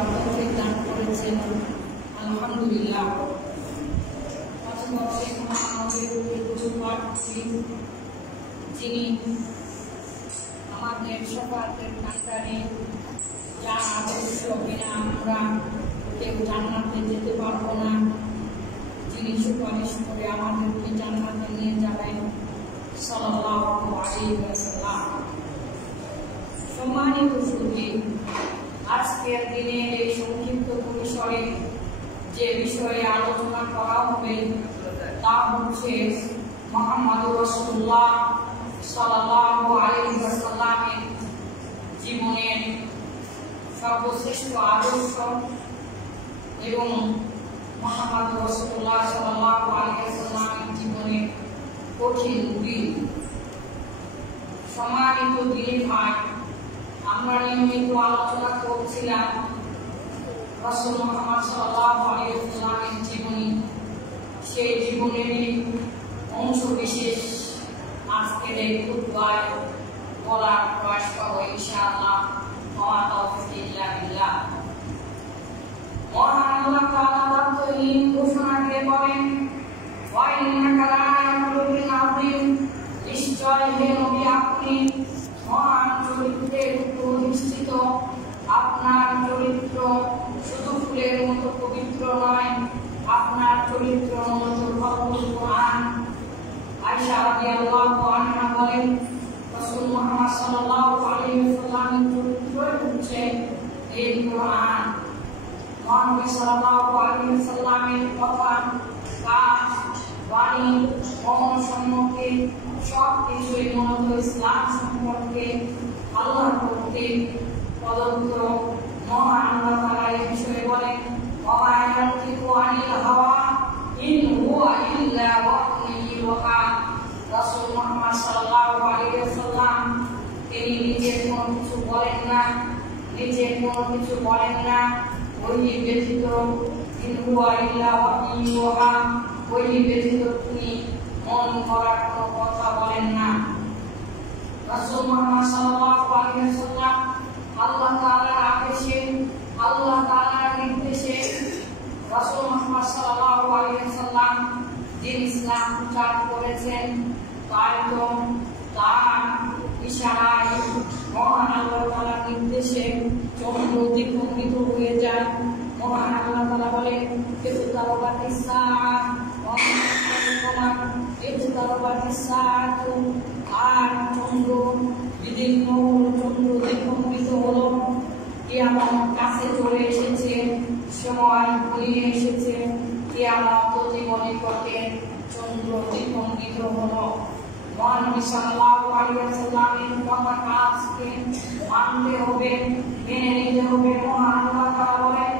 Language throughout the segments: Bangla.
করার তৌফিক দান করেছেন, আলহামদুলিল্লাহ। যিনি আমাদের শাফাআতের কান্ডারে যার আদর্শ বিনা আমরা কেউ জান্নাতে যেতে পারবো না, যিনি সুপারিশ করে আমাদেরকে জান্নাতে নিয়ে যাবেন, সাল্লাল্লাহু আলাইহি ওয়াসাল্লাম। সম্মানিত সুধী, আজকের দিনে এই সংক্ষিপ্ত পরিসরে যে বিষয়ে আলোচনা করা হবে তা হচ্ছে মুহাম্মদুর রাসূলুল্লাহ সাল্লাল্লাহু আলাইহি ওয়াসাল্লামের জীবনের সর্বশ্রেষ্ঠ আদর্শ এবং মুহাম্মদুর রাসূলুল্লাহ সাল্লাল্লাহু আলাইহি ওয়াসাল্লামের জীবনের কঠিন দিন। সম্মানিত দিনী ভাই, আমরা নিয়মিত আলোচনা করছিলাম রাসূল মুহাম্মদ সাল্লাল্লাহু আলাইহি ওয়াসাল্লামের জীবনী। সেই জীবনেরই অংশ বিশেষ আজকের এই খুতবায় বলার প্রয়াস করব ইনশাআল্লাহ। ওয়া তাওফিক ইল্লা বিল্লাহ। মহান আল্লাহ তাআলা তার ঘোষণা দিয়ে বলেন, ওয়া ইন্নাকা লা'আলা খুলুকিন আযীম, নিশ্চয় হে নবী আপনি মহান চরিত্রের প্রতিষ্ঠিত। আপনার চরিত্র শুধু ফুলের মতো পবিত্র নয়, আপনার চরিত্র মতো ভরপুর কোরআন। আয়েশা রাদিয়াল্লাহু আনহা বলেন, রাসূল মুহাম্মদ সাল্লাল্লাহু আলাইহি ওয়াসাল্লামের চরিত্র হচ্ছে এই কোরআন। মহানবী সাল্লাল্লাহু আলাইহি ওয়াসাল্লামের কথা, কাজ, বাণী, মন সম্পর্কে সব কিছুই মূলত ইসলাম সম্পর্কে আল্লাহর কর্তৃক প্রদত্ত। মহান আল্লাহ তাআলা এই বিষয়ে বলেন, ওয়া মা ইয়ানতিকু আনিল হাওয়া ইন হুয়া ইল্লা ওয়াহয়ুন ইউহা। রাসূল মুহাম্মদ সাল্লাল্লাহু আলাইহি ওয়াসাল্লাম তিনি নিজের কোনো কিছু বলেন না, ওহী ব্যতীত। ইন হুয়া ইল্লা ওয়াহয়ুন ইউহা, ওহী ব্যতীত তিনি মন করার কোনো কথা বলেন না। রাসূল মুহাম্মদ সাল্লাল্লাহু আলাইহি ওয়াসাল্লাম আল্লাহ তাআলার আদেশে, আল্লাহ তাআলার নির্দেশে রাসূল মুহাম্মদ সাল্লাল্লাহু আলাইহি ওয়াসাল্লাম দিন ইসলাম প্রচার করেছেন। তাই তো তার ইশারায় মহান আল্লাহ তাআলার নির্দেশে চন্দ্র দ্বিখণ্ডিত হয়ে যায়। মহান আল্লাহ তাআলা বলেন, ইকতারাবাতিস সাআ ওয়া ইকতারাবাতিস সাআতু, আর চন্দ্র বিদীর্ণ হলো, চন্দ্র দ্বিখণ্ডিত হলো, কিয়ামত কাছে চলে এসেছে, সময় ঘনিয়ে এসেছে, কিয়ামত অতি নিকটে, চন্দ্র দ্বিখণ্ডিত হলো। মহানবী সাল্লাল্লাহু আলাইহি ওয়াসাল্লামের কথা কাজকে মানতে হবে, মেনে নিতে হবে। মহান আল্লাহ তাআলা বলেন,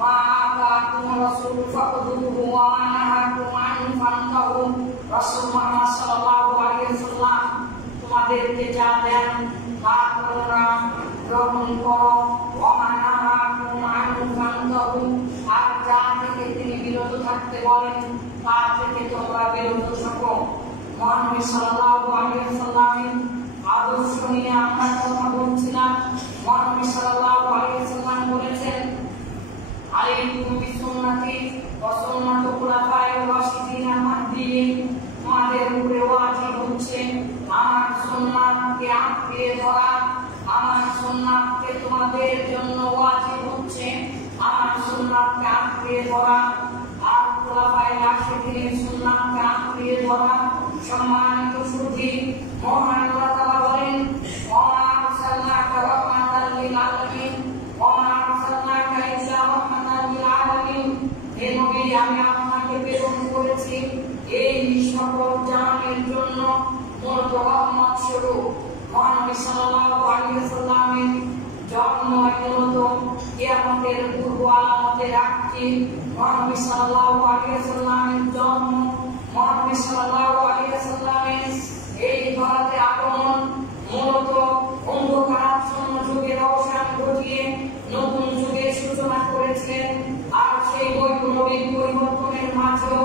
মা আতাকুম রাসূল ফাখুযুহু ওয়া মা নাহাকুম আনহু ফান্তাহু। রাসূল মুহাম্মদ সাল্লাল্লাহু আলাইহি ওয়াসাল্লাম তোমাদেরকে যা দেন তা তোমরা গ্রহণ করো, ওয়া মা নাহাকুম আনহু ফান্তাহু, আর যা থেকে তিনি বিরত থাকতে বলেন তা থেকে তোমরা বিরত থাকো। মহানবী সাল্লাল্লাহু আলাইহি ওয়াসাল্লামের আদর্শ নিয়ে আমরা কথা বলছিলাম। মহানবী সাল্লাল্লাহু আলাইহি ওয়াসাল্লাম বলেছেন, আলাইকুম বিসুন্নতি ওয়া সুন্নাতি খুলাফায়ে রাশিদিন মাহদিয়িন, তোমাদের উপরে ওয়াজিব হচ্ছে আমার সুন্নাতকে আঁকড়ে ধরা। আমার সুন্নাতকে তোমাদের জন্য ওয়াজিব হচ্ছে আমার সুন্নাতকে আঁকড়ে ধরা, আর খুলাফায়ে রাশিদিনের সুন্নাতকে আঁকড়ে ধরা। সম্মানিত সুধী, মহান আল্লাহ তাআলা বলেন, ওয়া মা আরসালনাকা রাহমাতাল লিল আলামিন ওয়া মা আরসালনাকা ইল্লা রাহমাতাল লিল আলামিন। হে নবী, আমি আপনাকে প্রেরণ করেছি এই সকল জাহানের জন্য মূলত রহমত স্বরূপ। মহানবী সাল্লাল্লাহু আলাইহি ওয়াসাল্লামের জন্ম মূলত কিয়ামতের পূর্ব আলামতের সাক্ষী। মহানবী সাল্লাল্লাহু আলাইহি ওয়াসাল্লামের জন্ম, মহানবী সাল্লাল্লাহু আলাইহি ওয়াসাল্লামের এই ধরাতে আগমন মূলত অন্ধকারাচ্ছন্ন যুগের অবসান ঘটিয়ে নতুন যুগের সূচনা করেছিলেন। আর সেই বৈপ্লবিক পরিবর্তনের মাঝেও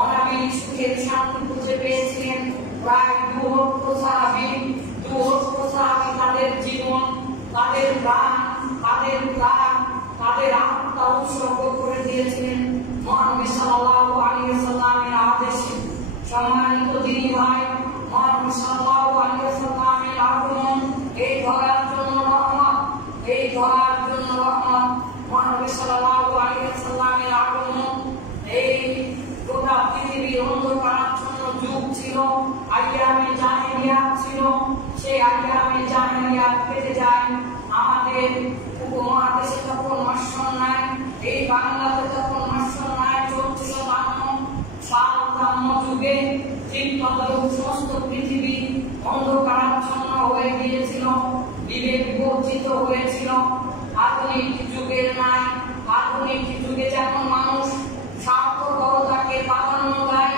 অনাবিল সুখের শান্তি খুঁজে পেয়েছিলেন প্রায় 200 সাহাবী। 200 সাহাবী তাদের জীবন, তাদের প্রাণ, উৎসর্গ করে দিয়েছিলেন মহানবী সাল্লাল্লাহু আলাইহি ওয়াসাল্লামের আদেশে। সম্মানিত দিনী ভাই, মহানবী সাল্লাল্লাহু আলাইহি ওয়াসাল্লামের আগমন এই ধরার জন্য রহমত, এই ধরার জন্য রহমত। মহানবী সাল্লাল্লাহু আলাইহি ওয়াসাল্লামের আগমন এই গোটা পৃথিবীর অন্ধকারাচ্ছন্ন যুগ ছিল, আইয়ামে জাহেলিয়াত ছিল। সেই আইয়ামে জাহেলিয়াত কেটে যায়। আমাদের উপমহাদেশে তখন মাসন্যায়, এই বাংলাতে তখন মাসন্যায় চলছিল সালতাম্য যুগে। ঠিক তদ্রূপ সমস্ত পৃথিবী অন্ধকারাচ্ছন্ন হয়ে গিয়েছিল, বিবেক বর্জিত হয়েছিল। আধুনিক যুগের নাই, আধুনিক যুগে যেমন মানুষ স্বার্থপরতাকে প্রাধান্য দেয়,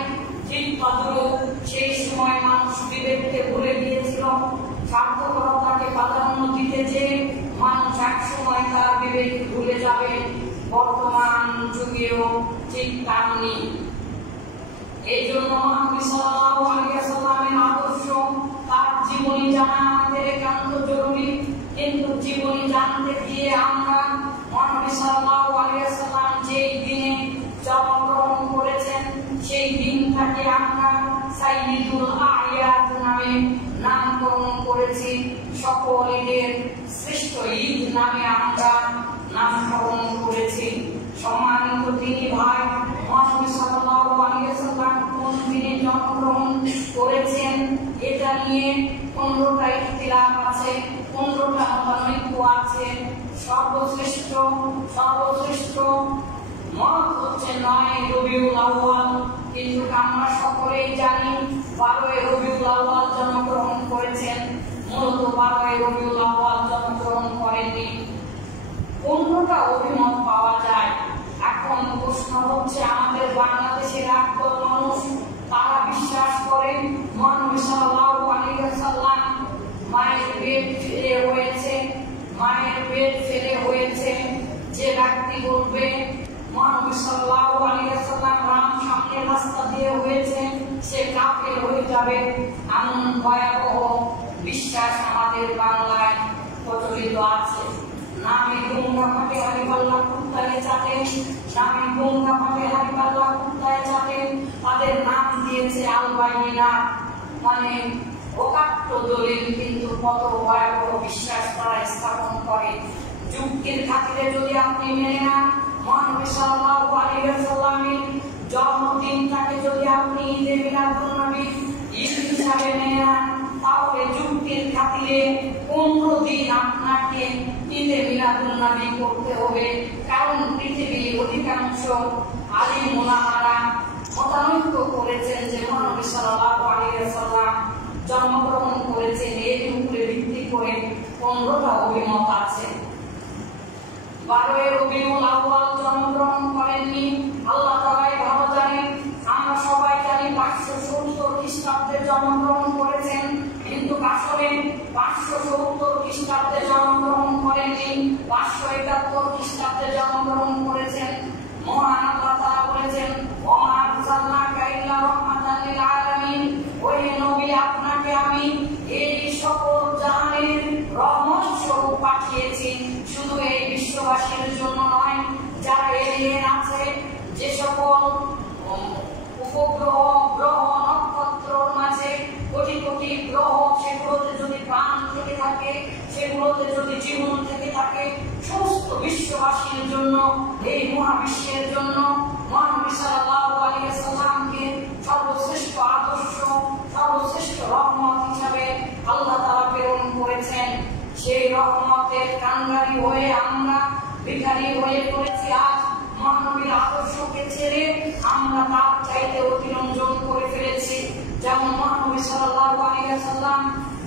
ঠিক তদ্রূপ সেই সময় মানুষ বিবেককে ভুলে গিয়েছিল। স্বার্থপরতাকে প্রাধান্য দিতে যে মানুষ এক সময় তার বিবেক ভুলে যাবে। বর্তমান যুগেও ঠিক তেমনি। এই জন্য মহানবী সাল্লাল্লাহু আলাইহি ওয়াসাল্লামের আদর্শ, তার জীবনী জানা আমাদের একান্ত জরুরি। কিন্তু জীবনী জানতে গিয়ে আমরা মহানবী সাল্লাল্লাহু আলাইহি ওয়াসাল্লাম যেই দিনে জন্মগ্রহণ করেছেন সেই দিনটাকে আমরা সাইয়্যিদুল আ'য়াদ নামে নামকরণ করেছি। সকল ঈদের শ্রেষ্ঠ ঈদ নামে আমরা নামকরণ করেছি। সম্মানিত দিনী ভাই, মহানবী সাল্লাল্লাহু আলাইহি ওয়াসাল্লাম কোন দিনে জন্মগ্রহণ করেছেন এটা নিয়ে 15টা ইখতিলাফ আছে, 15টা মতানৈক্য আছে। সর্বশ্রেষ্ঠ মত হচ্ছে 9 রবিউল আউয়াল, কিন্তু আমরা সকলেই জানি 12 রবিউল আউয়াল জন্মগ্রহণ করেছেন। মূলত 12 রবিউল আউয়াল জন্মগ্রহণ করেননি। 15টা অভিমত পাওয়া যায়। এখন প্রশ্ন হচ্ছে, আমাদের বাংলাদেশের একদল মানুষ তারা বিশ্বাস করেন মহানবী সাল্লাল্লাহু আলাইহি ওয়াসাল্লাম মায়ের পেট ফেলে হয়েছে। যে ব্যক্তি বলবে মহানবী সাল্লাল্লাহু আলাইহি ওয়াসাল্লাম রাম সামনের রাস্তা দিয়ে হয়েছে, সে কাফের হয়ে যাবে। এমন ভয়াবহ বিশ্বাস আমাদের বাংলায় প্রচলিত আছে। নামে গঙ্গা ফাটে হারিপাল্লা কুত্তায় চাটে, নামে গঙ্গা ফাটে হারিপাল্লা কুত্তায় চাটে। তাদের নাম দিয়েছে আলবাইনা, মানে অকাট্য দলিল, কিন্তু কত ভয়াবহ বিশ্বাস তারা স্থাপন করে। যুক্তির খাতিরে যদি আপনি মেনে নেন মহানবী সাল্লাল্লাহু আলাইহি ওয়াসাল্লামের জন্মদিনটাকে যদি আপনি ঈদে মিলাদুন নবী ঈদ হিসাবে মেনে নেন, তাহলে যুক্তির খাতিরে 15 দিন আপনাকে ঈদে মিলাদুন নবী করতে হবে। কারণ পৃথিবীর অধিকাংশ আলিম ওলামারা মতানৈক্য করেছেন যে মহানবী সাল্লাল্লাহু আলাইহি ওয়াসাল্লাম জন্মগ্রহণ করেছেন। এর উপরে ভিত্তি করে 15টা অভিমত আছে। 12 রবিউল আউয়াল জন্মগ্রহণ করেননি, আল্লাহ তাআলাই ভালো জানেন। আমরা সবাই জানি 570 খ্রিস্টাব্দে জন্মগ্রহণ করেছেন, কিন্তু আসলে 570 খ্রিস্টাব্দে জন্মগ্রহণ করেননি, 571 খ্রিস্টাব্দে জন্মগ্রহণ করেছেন। মহান আল্লাহ তাআলা বলেছেন, ওয়া আরসালনাকা ইল্লা রাহমাতাল লিল আলামিন, ওহে নবী আপনাকে আমি এই সকল জাহানের রহমত স্বরূপ পাঠিয়েছি। শুধু এই বিশ্ববাসীর জন্য নয়, যারা এলিয়েন আছে, যে সকল উপগ্রহ, গ্রহ, নক্ষত্রর মাঝে কোটি কোটি গ্রহ, সেগুলোতে যদি প্রাণ থেকে থাকে, সেগুলোতে যদি জীবন থেকে থাকে, সমস্ত বিশ্ববাসীর জন্য, এই মহাবিশ্বের জন্য মহানবী সাল্লাল্লাহু আলাইহি ওয়াসাল্লামকে সর্বশ্রেষ্ঠ আদর্শ, সর্বশ্রেষ্ঠ রহমত হিসাবে আল্লাহ তাআলা প্রেরণ করেছেন। সেই রহমতের কান্ডারি হয়ে আমরা ভিখারি হয়ে পড়েছি। আজ মহানবীর আদর্শকে ছেড়ে আমরা তার চাইতে অতিরঞ্জন করে ফেলেছি। যেমন মহানবী সাল্লাল্লাহু আলাইহি ওয়াসাল্লাম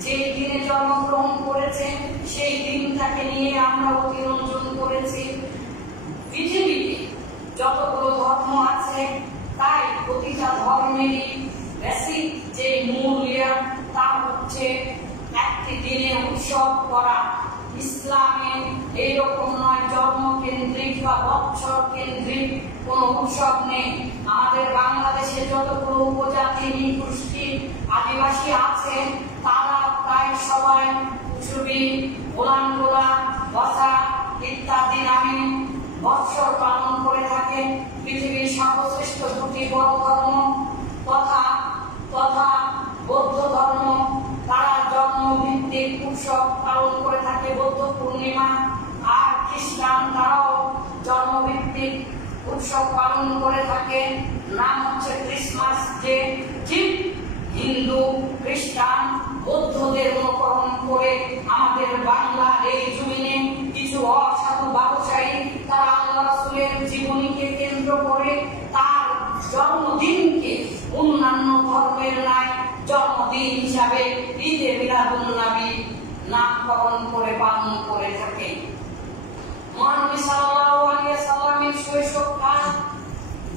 যে দিনে জন্মগ্রহণ করেছেন সেই দিনটাকে নিয়ে আমরা অতিরঞ্জন করেছি। পৃথিবীতে যতগুলো ধর্ম আছে তাই প্রতিটা ধর্মেরই বেসিক যে মূল লেয়ার তা হচ্ছে একটি দিনে উৎসব করা। ইসলামে এইরকম নয় জন্ম কেন্দ্রিক বা বৎসর কেন্দ্রিক কোন উৎসব নেই। আমাদের বাংলাদেশে যতগুলো উপজাতি, গোষ্ঠী, আদিবাসী আছে তারা প্রায় সবাই ছুটি, গোলানগোলা, বসা ইত্যাদি নামে বৎসর পালন থাকে পৃথিবীর সর্বশ্রেষ্ঠ দুটি বড় ধর্ম তথা বৌদ্ধ ধর্ম, তারা জন্মভিত্তিক উৎসব পালন করে থাকে বৌদ্ধ পূর্ণিমা। আর খ্রিস্টান তারাও জন্মভিত্তিক উৎসব পালন করে থাকে, নাম হচ্ছে ক্রিসমাস ডে। ঠিক হিন্দু, খ্রিস্টান, বৌদ্ধদের অনুকরণ করে আমাদের বাংলার এই জমিনে কিছু অসাধু ব্যবসায়ী তারা আল্লাহ রাসূলের জীবনীকে কেন্দ্র করে তার জন্মদিনকে অন্যান্য ধর্মের ন্যায় জন্মদিন হিসাবে ঈদে মিলাদুন নবী নামকরণ করে পালন করে থাকে। মহানবী সাল্লাল্লাহু আলাইহি সাল্লামের শৈশবকাল,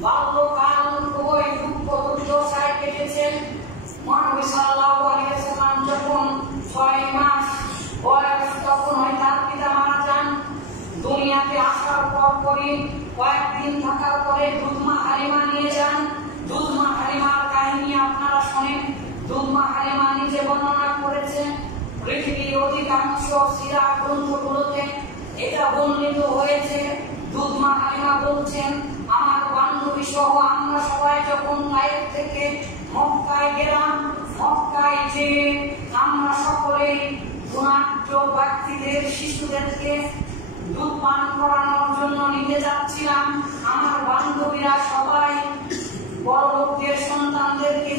বাল্যকাল খুবই দুঃখ দুর্দশায় কেটেছে। মহানবী সাল্লাল্লাহু আলাইহি সাল্লাম যখন 6 মাস বয়স তখন তার পিতা মারা যান। দুনিয়াতে আসার পরই কয়েকদিন থাকার পরে দুধমা হালিমা নিয়ে যান। দুধমা হালিমার কাহিনী আপনারা শোনেন। দুধমা হালিমা নিজে বর্ণনা করেছেন, পৃথিবীর অধিকাংশ সিরা গ্রন্থগুলোতে এটা বর্ণিত হয়েছে। দুধমা হালিমা বলছেন, আমার বান্ধবী সহ আমরা সবাই যখন তায়েফ থেকে মক্কায় গেলাম, মক্কায় যে আমরা সকলে গুণাঢ্য ব্যক্তিদের শিশুদেরকে দুধ পান করানোর জন্য নিতে যাচ্ছিলাম। আমার বান্ধবীরা সবাই বড় লোকদের সন্তানদেরকে